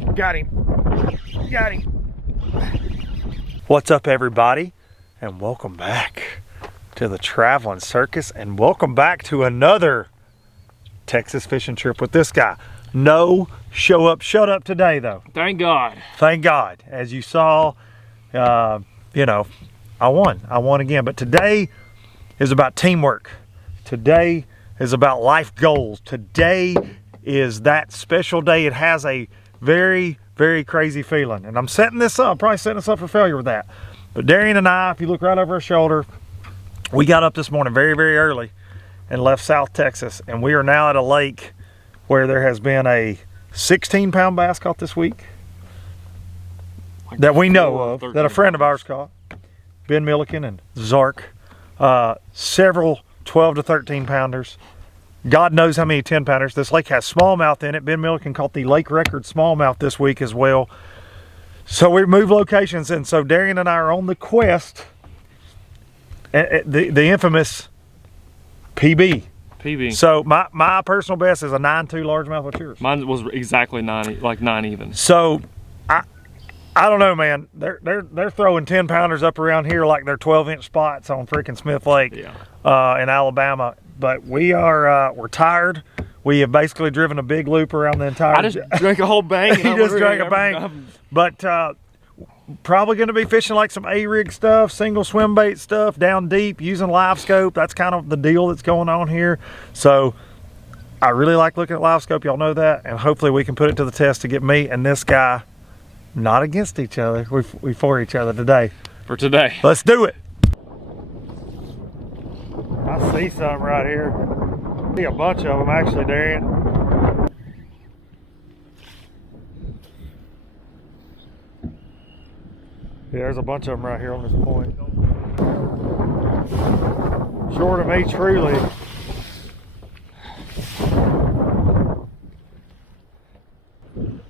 Got him. Got him. What's up, everybody? And welcome back to the Traveling Circus, and welcome back to another Texas fishing trip with this guy. No show up, shut up today, though. Thank God. Thank God. As you saw, you know, I won again. But today is about teamwork. Today is about life goals. Today is that special day. It has a very, very crazy feeling. And I'm setting this up, probably setting us up for failure with that. But Darian and I, if you look right over our shoulder, we got up this morning very, very early and left South Texas. And we are now at a lake where there has been a 16-pound bass caught this week. Like that we know of, that a friend of ours caught. Ben Milliken and Zark. Several 12 to 13 pounders. God knows how many 10 pounders. This lake has smallmouth in it. Ben Milliken caught the lake record smallmouth this week as well. So we moved locations, and so Darian and I are on the quest. The infamous PB. PB. So my personal best is a 9.2 largemouth. What's yours? Mine was exactly 9, like 9 even. So I don't know, man. They're throwing 10 pounders up around here like they're 12-inch spots on freaking Smith Lake, in Alabama. But we're tired. We have basically driven a big loop around the entire. I just drank a whole bang. He just drank a bang. But probably going to be fishing like some A-rig stuff, single swim bait stuff, down deep using Livescope. That's kind of the deal that's going on here. So I really like looking at Livescope. Y'all know that, and hopefully we can put it to the test to get me and this guy not against each other. We for each other today. For today. Let's do it. I see something right here. I see a bunch of them actually, Darian. Yeah, there's a bunch of them right here on this point. Short of me, truly.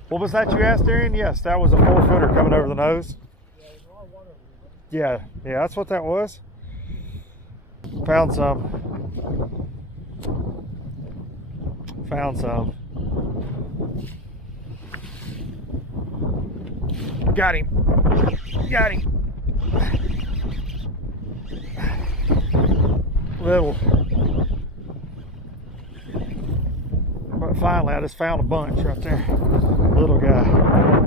What was that you asked, Darian? Yes, that was a 4-footer coming over the nose. Yeah, that's what that was. Found some. Got him. Little. But finally, I just found a bunch right there. Little guy.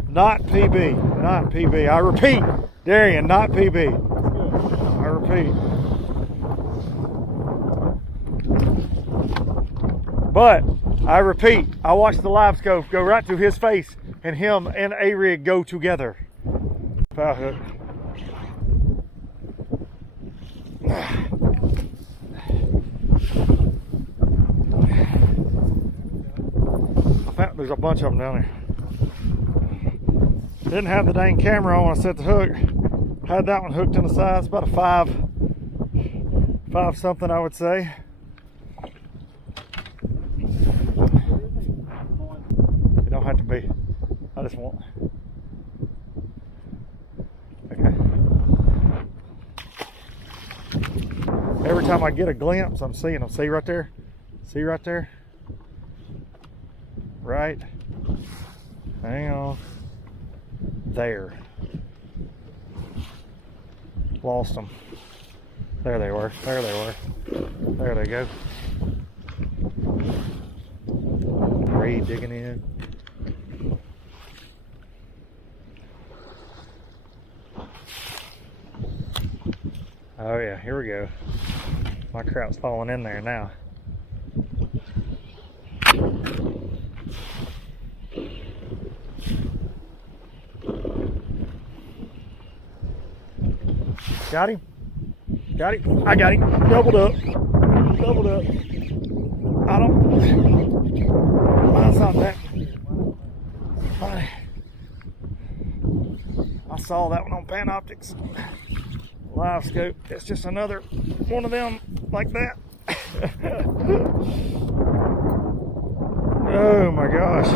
Not PB. I repeat, Darian, not PB. I repeat. But I repeat, I watched the Livescope go right through his face, and him and A-rig go together. Power hook. There's a bunch of them down there. Didn't have the dang camera on when I set the hook. Had that one hooked in the side. It's about a 5 something, I would say. You don't have to be. I just want. Okay. Every time I get a glimpse, I'm seeing them. See right there? See right there? Right. Hang on. There. Lost them. There they were. There they go. Ray digging in. Oh yeah, here we go. My trout's falling in there now. Got him. I got him. Doubled up. Mine's not that. I saw that one on Panoptics. Livescope. It's just another one of them like that. Oh my gosh.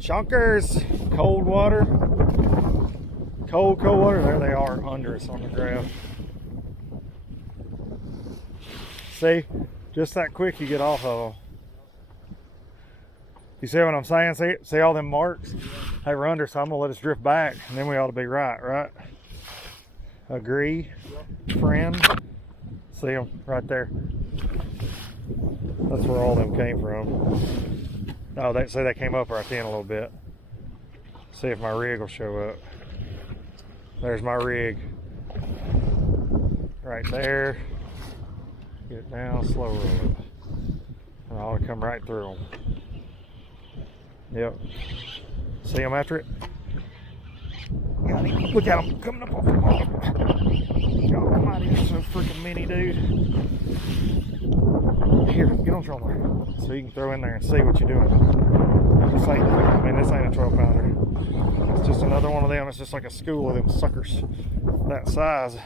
Chunkers, cold water. Cold water. There they are under us on the graph. See, just that quick you get off of them. You see what I'm saying? See all them marks? They were under, so I'm gonna let us drift back, and then we ought to be right? Agree, friend? See them right there. That's where all them came from. Oh, they came up right then a little bit. See if my rig will show up. There's my rig. Right there. Get it down, slow roll it. And I ought to come right through them. Yep. See them after it? Got him. Look at them coming up off the bottom. God almighty, they're so freaking many, dude. Here, get on trolling so you can throw in there and see what you're doing. This ain't a 12 pounder. It's just another one of them. It's just like a school of them suckers that size.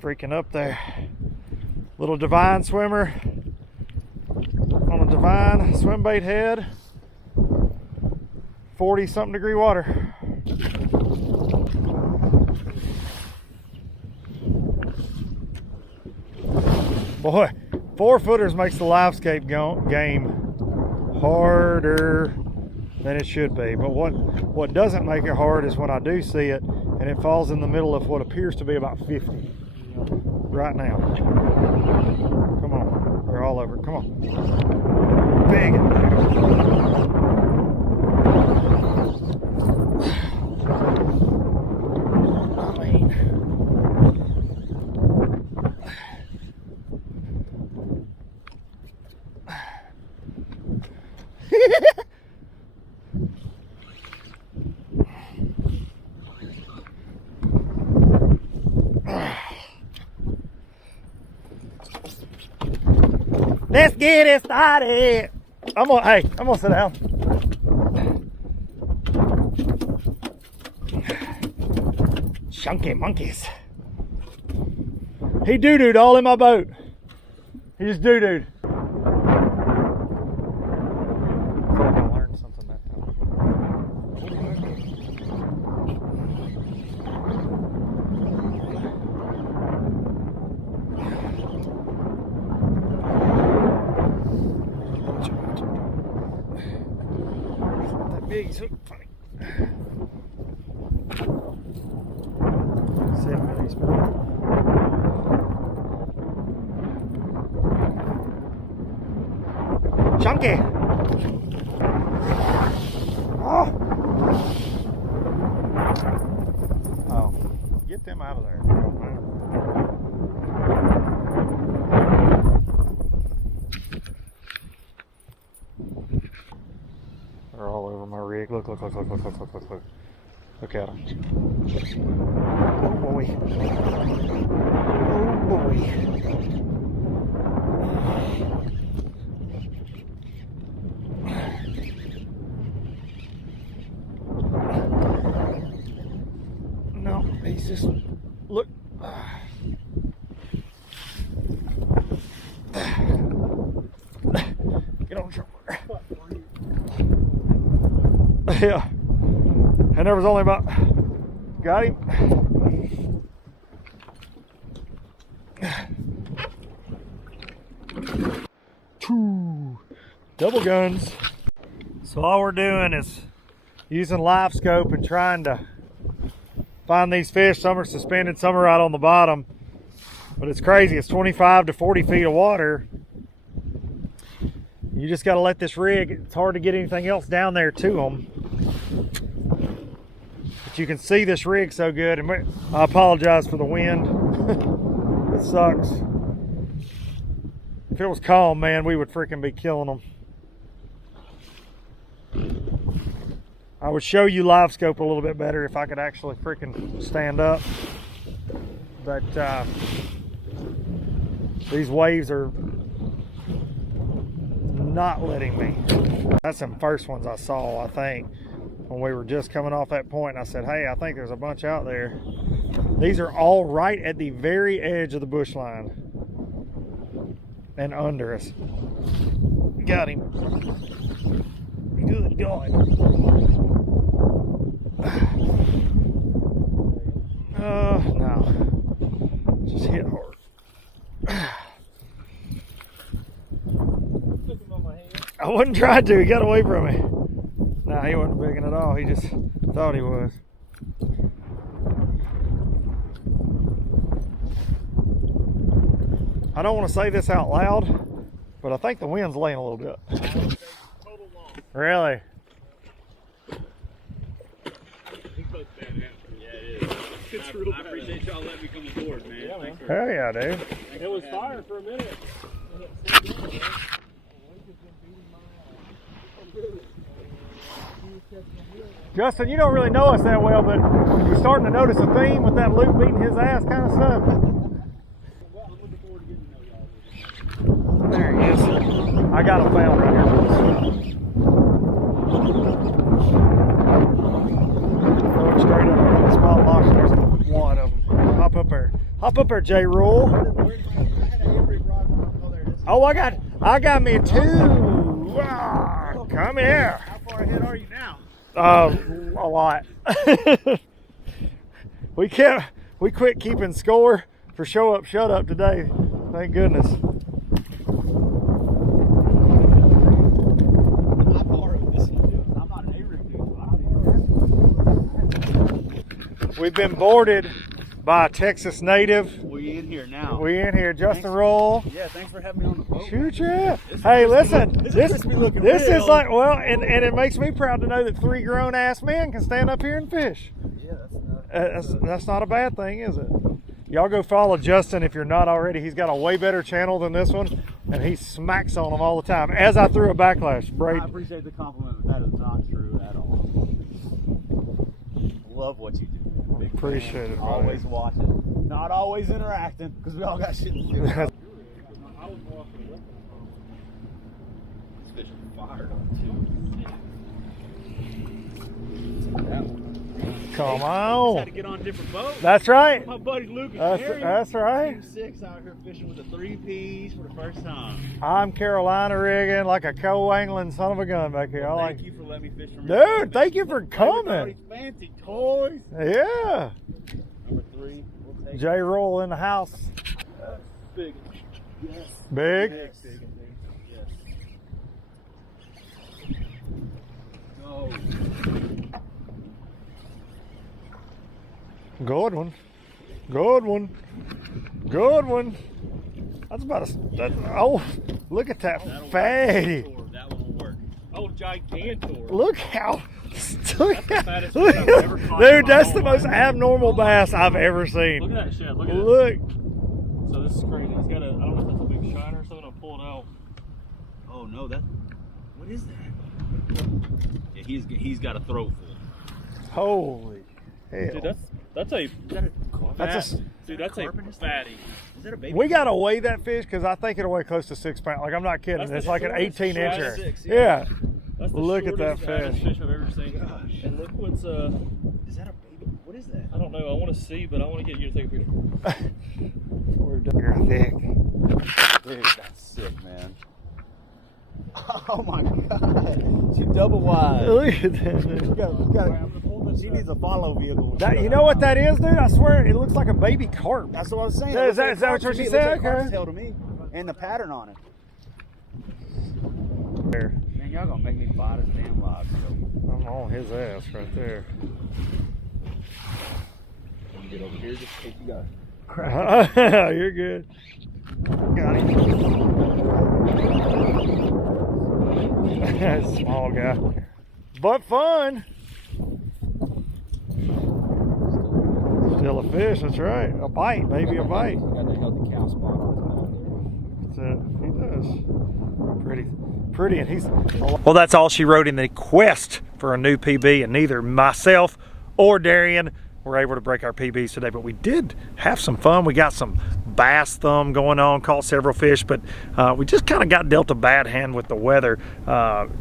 Freaking up there. Little divine swimmer on a divine swim bait head. 40 something degree water. Boy, 4-footers makes the Livescope game harder than it should be. But what doesn't make it hard is when I do see it and it falls in the middle of what appears to be about 50 right now. Come on, they're all over. Come on, big. Let's get it started. I'm gonna sit down. Chunky monkeys. He doo-dooed all in my boat. He just doo-dooed. I learned something that time. Big, so funny. 7 minutes. Chunky. Oh, get them out of there. They're all over my rig. Look. Look at them. Oh boy. Oh boy. No, he's just, look. Get on the shoulder. Yeah. And there was only about, got him. Two double guns. So all we're doing is using Livescope and trying to find these fish. Some are suspended, some are right on the bottom. But it's crazy. It's 25 to 40 feet of water. You just got to let this rig. It's hard to get anything else down there to them. But you can see this rig so good. And I apologize for the wind. It sucks. If it was calm, man, we would freaking be killing them. I would show you Livescope a little bit better if I could actually freaking stand up. But these waves are not letting me. That's some first ones I saw, I think, when we were just coming off that point. And I said, hey, I think there's a bunch out there. These are all right at the very edge of the bush line and under us. Got him. Good God. Just hit hard. I wasn't trying to. He got away from me. Nah, he wasn't bigging at all. He just thought he was. I don't want to say this out loud, but I think the wind's laying a little bit. Really? I appreciate y'all letting me come aboard, man. Yeah, man. Hell yeah, dude. It was fire for a minute. Justin, you don't really know us that well, but you're starting to notice a theme with that Luke beating his ass kind of stuff. There he is. I got him found right here. Going straight up on the spot box. There's one of them. Hop up there. Hop up there, J. Rule. Oh, I got me two. Ah, come here. How far ahead are you now? A lot. we quit keeping score for show up, shut up today. Thank goodness. We've been boarded by a Texas native. We in here now. We in here, Justin Roll. Yeah, thanks for having me on the boat. Shoot ya. Hey, listen, this is real. like, well, and it makes me proud to know that 3 grown-ass men can stand up here and fish. Yeah, That's not a bad thing, is it? Y'all go follow Justin if you're not already. He's got a way better channel than this one, and he smacks on them all the time. As I threw a backlash, Braden. I appreciate the compliment, but that is not true at all. Love what you do. Big Appreciate it, buddy. Always watching. Not always interacting, because we all got shit to do. This fish are fired up too. That one. Come Had on. to get on a different boat. That's right. My buddy Luke and That's right. Team 6 out here fishing with a 3-piece for the first time. I'm Carolina rigging like a co-angling son of a gun back here. Thank you for letting me fish from Dude, thank you for All coming. these fancy toys. Yeah. Number 3. We'll take J. Roll in the house. big. Yes. Big. Big. Yes. Go. Good one. Good one. Good one. That's about oh, look at that fatty. That one will work. Oh, gigantor. Look how That's the fattest fish I've ever caught in dude, my that's whole the most life. abnormal bass I've ever seen. Look at that shit. Look at this. Look. So this is crazy. It's got a, I don't know if that's a big shiner or something. I'll pull it out. Oh no, what is that? Yeah, he's got a throat full. Holy hell. Dude, that's a dude, that's a fatty. Is that a baby? We gotta weigh that fish because I think it'll weigh close to 6 pounds. Like, I'm not kidding. That's the It's like an shortest 18-incher. 6, Yeah. That's the Look at that shortest fish. I've ever seen. Gosh. And look what's Is that a baby? What is that? I don't know. I want to see, but I want to get you to take a picture. You're thick. Dude, that's sick, man. Oh my god. She's double wide. Look at that. Dude. She needs a follow vehicle. You know what that is, dude? I swear it looks like a baby carp. That's what I was saying. Is that what you said? Okay. Tail to me, and the pattern on it. There. Man, y'all gonna make me buy this damn Livescope. I'm on his ass right there. Let me get over here just in case you got You're good. Got him. Small guy. But fun. Still a fish, that's right. A bite, maybe a bite. Got that healthy cow spot on That's it. He does. Pretty, and he's. Well, that's all she wrote in the quest for a new PB, and neither myself or Darian were able to break our PBs today, but we did have some fun. We got some bass thumb going on, caught several fish, but we just kind of got dealt a bad hand with the weather.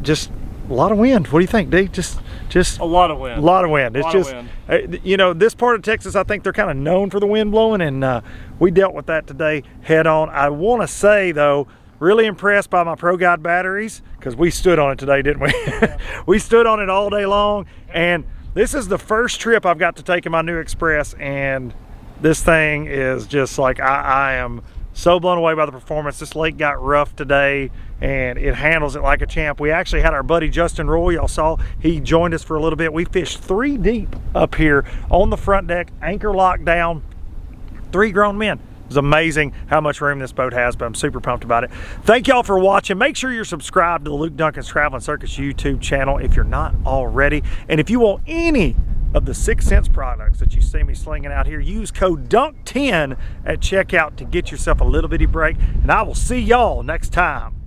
Just a lot of wind. What do you think, D? Just a lot of wind. A lot of wind. It's lot just, of wind. you know, this part of Texas, I think they're kind of known for the wind blowing, and we dealt with that today head on. I want to say, though, really impressed by my Pro Guide batteries, because we stood on it today, didn't we? We stood on it all day long, and this is the first trip I've got to take in my new Express, and This thing is just like, I am so blown away by the performance. This lake got rough today and it handles it like a champ. We actually had our buddy Justin Roy, y'all saw, he joined us for a little bit. We fished 3 deep up here on the front deck, anchor locked down, 3 grown men. It was amazing how much room this boat has, but I'm super pumped about it. Thank y'all for watching. Make sure you're subscribed to the Luke Duncan's Traveling Circus YouTube channel if you're not already. And if you want any of the 6 Sense products that you see me slinging out here, use code DUNK10 at checkout to get yourself a little bitty break. And I will see y'all next time.